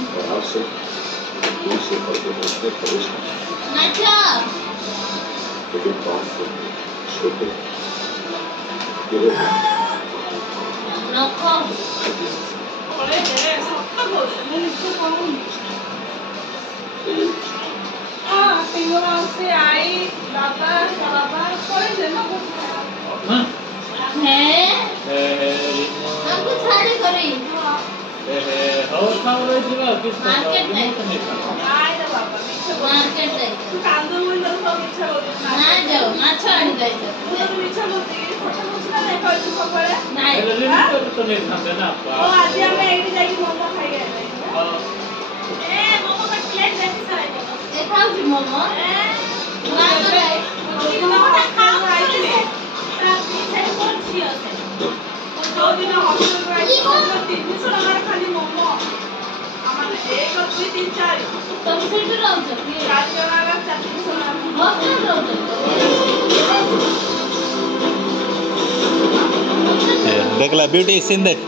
और से दूसरे पल के में प्रवेश नाचा लेकिन बात छोटे रखो अरे सबका बोल मैं इसको कहूँ हाँ से आई बाबा कोई देना हाँ है हमको सारे करी और खाओ रे जीवा किस मार्केट नहीं आई रे बाबा मार्केट नहीं कांदो बोल तो इच्छा होती ना जाओ माछ आनी जाई तो इच्छा होती छोटा कुछ ना नहीं कर तू पकड़े नहीं तो नहीं खाते ना ओ आज हम एडी जाके मोमो खाई आए ए मोमो का प्लेट देखी सारे ए खाओ जी मोमो ना तो नहीं मोमो खाओ खाई थे पीछे कौन छी है दो दिन हॉस्पिटल में 300 टका खाली मोमो हमारे 1 2 3 4 तुम सीट रहो तो 4 जगह का 300 टका हॉस्टल रहो देखला ब्यूटी सीन देख